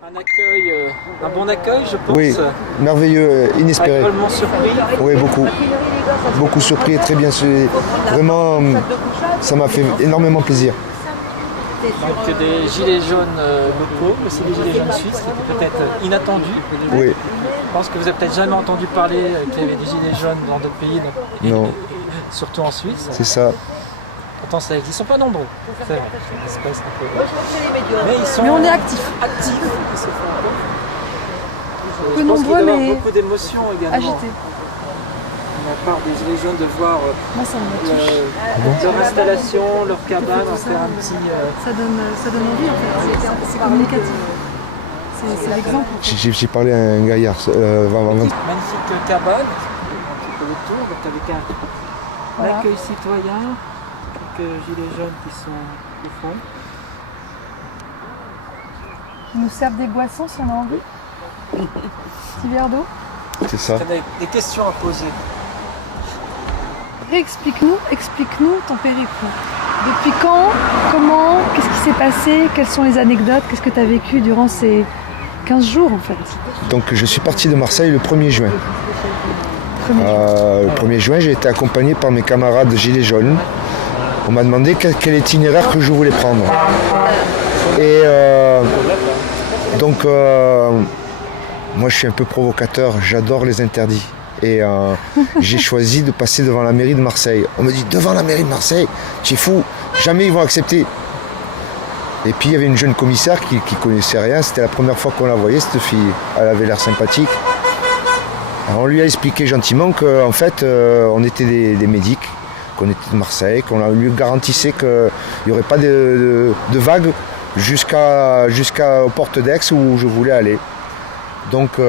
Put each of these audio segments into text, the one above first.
Un bon accueil, je pense. Oui, merveilleux, inespéré. Agréablement surpris. Oui, beaucoup. Beaucoup surpris et très bien. Vraiment, ça m'a fait énormément plaisir. Donc des gilets jaunes locaux, aussi des gilets jaunes suisses, qui étaient peut-être inattendus. Oui. Je pense que vous n'avez peut-être jamais entendu parler qu'il y avait des gilets jaunes dans d'autres pays, Non. surtout en Suisse. C'est ça. Pourtant, ça existe. Ils ne sont pas nombreux, c'est vrai. Espèce un peu. Mais on est actifs. Actifs. Ils se font un peu. Peu Je pense qu'il nombreux, doit y avoir mais beaucoup d'émotions également. agités. De la part des gilets jaunes de voir Moi, ça me touche. leur installation, leur cabane, en faire un petit. Ça donne envie, en fait. C'est communicatif. C'est l'exemple. En fait. J'ai parlé à un gaillard. Magnifique cabane, un petit peu autour, donc avec un accueil citoyen, quelques gilets jaunes qui sont au fond. Ils nous servent des boissons si on a envie. Petit verre d'eau. C'est ça. Des questions à poser. Explique-nous ton périple. Depuis quand, comment, qu'est-ce qui s'est passé, quelles sont les anecdotes, qu'est-ce que tu as vécu durant ces 15 jours en fait. Donc je suis parti de Marseille le 1er juin. Le 1er juin, j'ai été accompagné par mes camarades gilets jaunes. On m'a demandé quel itinéraire que je voulais prendre. Et donc, moi je suis un peu provocateur, j'adore les interdits. Et j'ai choisi de passer devant la mairie de Marseille. On me dit, devant la mairie de Marseille, tu es fou, jamais ils vont accepter. Et puis il y avait une jeune commissaire qui connaissait rien, c'était la première fois qu'on la voyait, cette fille. Elle avait l'air sympathique. Alors on lui a expliqué gentiment qu'en fait, on était des médics, qu'on était de Marseille, qu'on lui garantissait qu'il n'y aurait pas de vagues jusqu'aux portes d'Aix où je voulais aller. Donc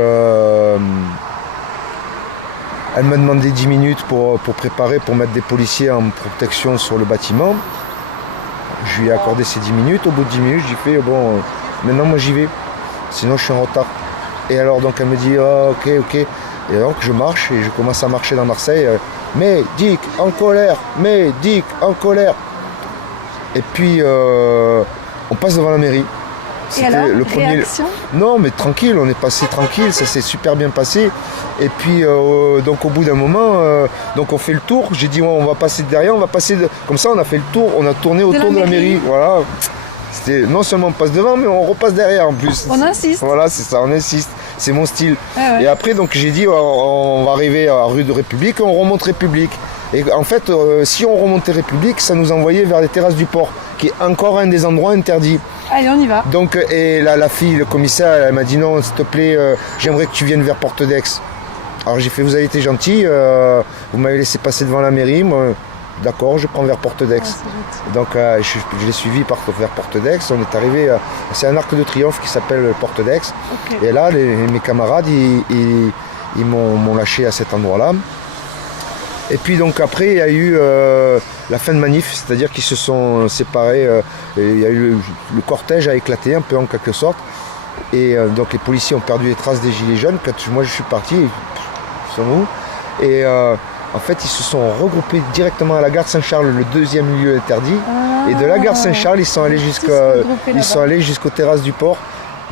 elle m'a demandé 10 minutes pour préparer, pour mettre des policiers en protection sur le bâtiment. Je lui ai accordé ces 10 minutes. Au bout de 10 minutes, j'ai fait bon, maintenant moi j'y vais, sinon je suis en retard. Et alors donc elle me dit ok. Et alors que je marche et je commence à marcher dans Marseille. Médic en colère, médic en colère. Et puis on passe devant la mairie. Et alors, le premier réaction ? Non, mais tranquille, on est passé tranquille, ça s'est super bien passé. Et puis donc au bout d'un moment, donc on fait le tour. J'ai dit on va passer derrière, on va passer comme ça. On a fait le tour, on a tourné autour de la mairie. Voilà. C'était non seulement on passe devant, mais on repasse derrière en plus. On insiste. Voilà, c'est ça, on insiste. C'est mon style. Ah ouais. Et après donc j'ai dit on va arriver à la rue de République, on remonte République. Et en fait, si on remontait République, ça nous envoyait vers les terrasses du port, qui est encore un des endroits interdits. Allez, on y va. Donc, et la fille, le commissaire, elle m'a dit non, s'il te plaît, j'aimerais que tu viennes vers Porte d'Aix. Alors j'ai fait, vous avez été gentil, vous m'avez laissé passer devant la mairie, moi, d'accord, je prends vers Porte d'Aix. Donc je l'ai suivi vers Porte d'Aix, on est arrivé, c'est un arc de triomphe qui s'appelle Porte d'Aix. Okay. Et là, mes camarades, ils m'ont lâché à cet endroit-là. Et puis donc après il y a eu la fin de manif, c'est-à-dire qu'ils se sont séparés, il y a eu le cortège a éclaté un peu en quelque sorte, et donc les policiers ont perdu les traces des gilets jaunes. Quand moi je suis parti, ils sont où ? Et en fait ils se sont regroupés directement à la gare Saint-Charles, le deuxième lieu interdit, et de la gare Saint-Charles ils sont allés jusqu'aux terrasses du port,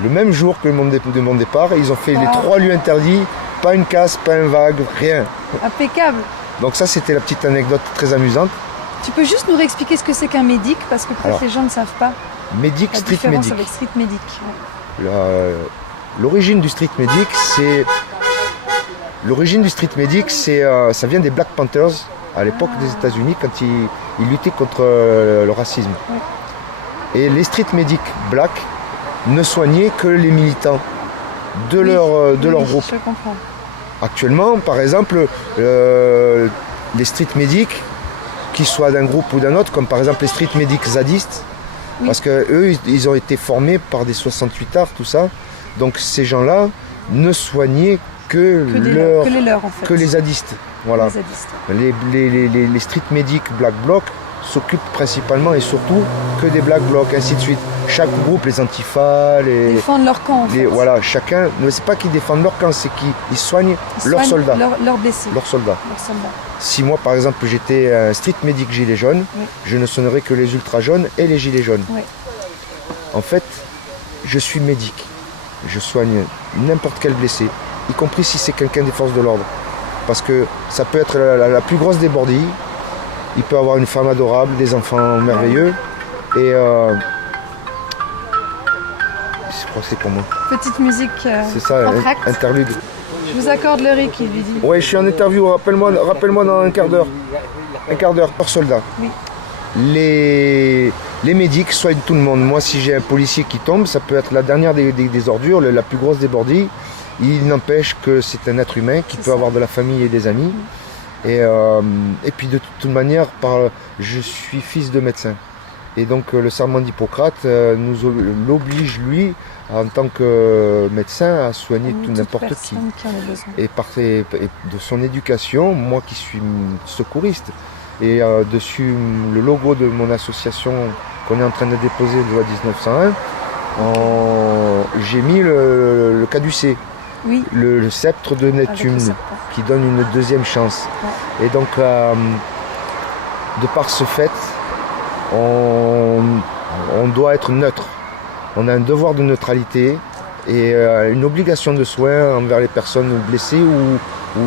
le même jour que de mon départ, et ils ont fait les 3 lieux interdits, pas une casse, pas un vague, rien. Impeccable. Donc ça, c'était la petite anecdote très amusante. Tu peux juste nous réexpliquer ce que c'est qu'un médic, parce que peut-être les gens ne savent pas. Médic, street médic. Avec street médic. L'origine du street médic, ça vient des Black Panthers à l'époque des États-Unis quand ils luttaient contre le racisme. Ouais. Et les street medics black ne soignaient que les militants de leur groupe. Je comprends. Actuellement, par exemple, les street medics, qu'ils soient d'un groupe ou d'un autre, comme par exemple les street medics zadistes, parce qu'eux, ils ont été formés par des 68 arts, tout ça. Donc ces gens-là ne soignaient que les zadistes. Voilà. Les street medics black bloc s'occupent principalement et surtout que des black blocs, ainsi de suite. Chaque groupe, les antifas, défendent leur camp. En fait. Voilà, chacun, ne c'est pas qu'ils défendent leur camp, c'est qu'ils soignent leurs soldats. Leurs blessés. Leurs soldats. Si moi, par exemple, j'étais un street medic gilet jaune, je ne sonnerais que les ultra jaunes et les gilets jaunes. En fait, je suis médic. je soigne n'importe quel blessé, y compris si c'est quelqu'un des forces de l'ordre. Parce que ça peut être la plus grosse des bordilles, il peut avoir une femme adorable, des enfants merveilleux, et je crois que c'est pour moi. Petite musique C'est ça, entr'acte. interlude. Je vous accorde le riz, il lui dit. Ouais, je suis en interview, rappelle-moi dans un quart d'heure. Un quart d'heure par soldat. Oui. Les médics soignent tout le monde. Moi, si j'ai un policier qui tombe, ça peut être la dernière des ordures, la plus grosse des bordilles. Il n'empêche que c'est un être humain qui peut avoir de la famille et des amis. Et puis de toute manière, je suis fils de médecin. Et donc le serment d'Hippocrate l'oblige, lui, en tant que médecin, à soigner tout n'importe qui. Et de son éducation, moi qui suis secouriste, et dessus le logo de mon association qu'on est en train de déposer, loi 1901, j'ai mis le caducée, oui. le sceptre de Neptune, qui donne une deuxième chance. Ouais. Et donc, de par ce fait, on doit être neutre. On a un devoir de neutralité et une obligation de soin envers les personnes blessées ou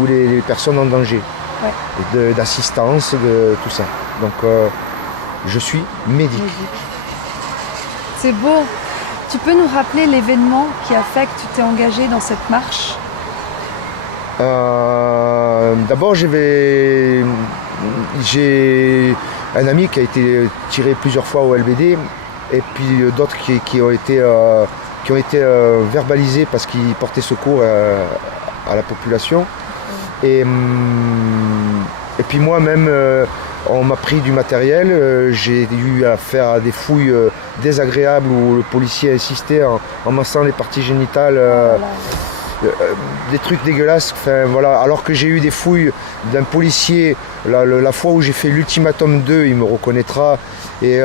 les personnes en danger. Ouais. D'assistance, de tout ça. Donc je suis médic. C'est beau. Tu peux nous rappeler l'événement qui a fait que tu t'es engagé dans cette marche? D'abord j'ai un ami qui a été tiré plusieurs fois au LBD et puis d'autres qui ont été verbalisés parce qu'ils portaient secours à la population. Et puis moi-même, on m'a pris du matériel, j'ai eu affaire à des fouilles désagréables où le policier insistait en massant les parties génitales, des trucs dégueulasses. Enfin, voilà. Alors que j'ai eu des fouilles d'un policier, la fois où j'ai fait l'ultimatum 2, il me reconnaîtra. Et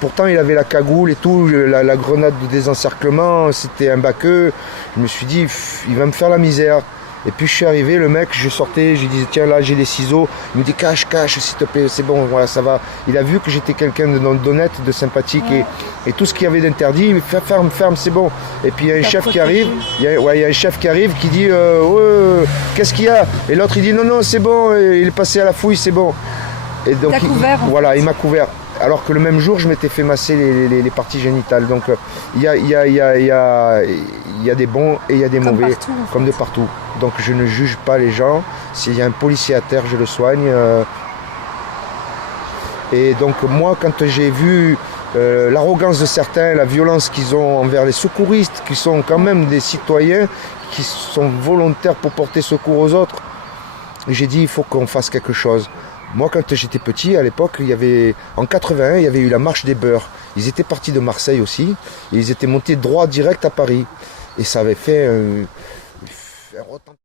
pourtant il avait la cagoule et tout, la grenade de désencerclement, c'était un baqueux. Je me suis dit, il va me faire la misère. Et puis je suis arrivé, le mec, je sortais, je lui disais tiens là j'ai des ciseaux, il me dit cache s'il te plaît, c'est bon, voilà ça va. Il a vu que j'étais quelqu'un d'honnête, de sympathique et tout ce qu'il y avait d'interdit, il me fait ferme, c'est bon. Et puis il y a un chef qui arrive, il y a un chef qui arrive qui dit qu'est-ce qu'il y a? Et l'autre il dit non c'est bon, il est passé à la fouille, c'est bon. Et donc il m'a couvert. Alors que le même jour, je m'étais fait masser les parties génitales. Donc il y a des bons et il y a des mauvais, partout, comme de partout. Donc je ne juge pas les gens. S'il y a un policier à terre, je le soigne. Et donc moi, quand j'ai vu l'arrogance de certains, la violence qu'ils ont envers les secouristes, qui sont quand même des citoyens, qui sont volontaires pour porter secours aux autres, j'ai dit il faut qu'on fasse quelque chose. Moi, quand j'étais petit, à l'époque, en 81, il y avait eu la marche des beurs. Ils étaient partis de Marseille aussi, et ils étaient montés droit direct à Paris. Et ça avait fait un retentissement.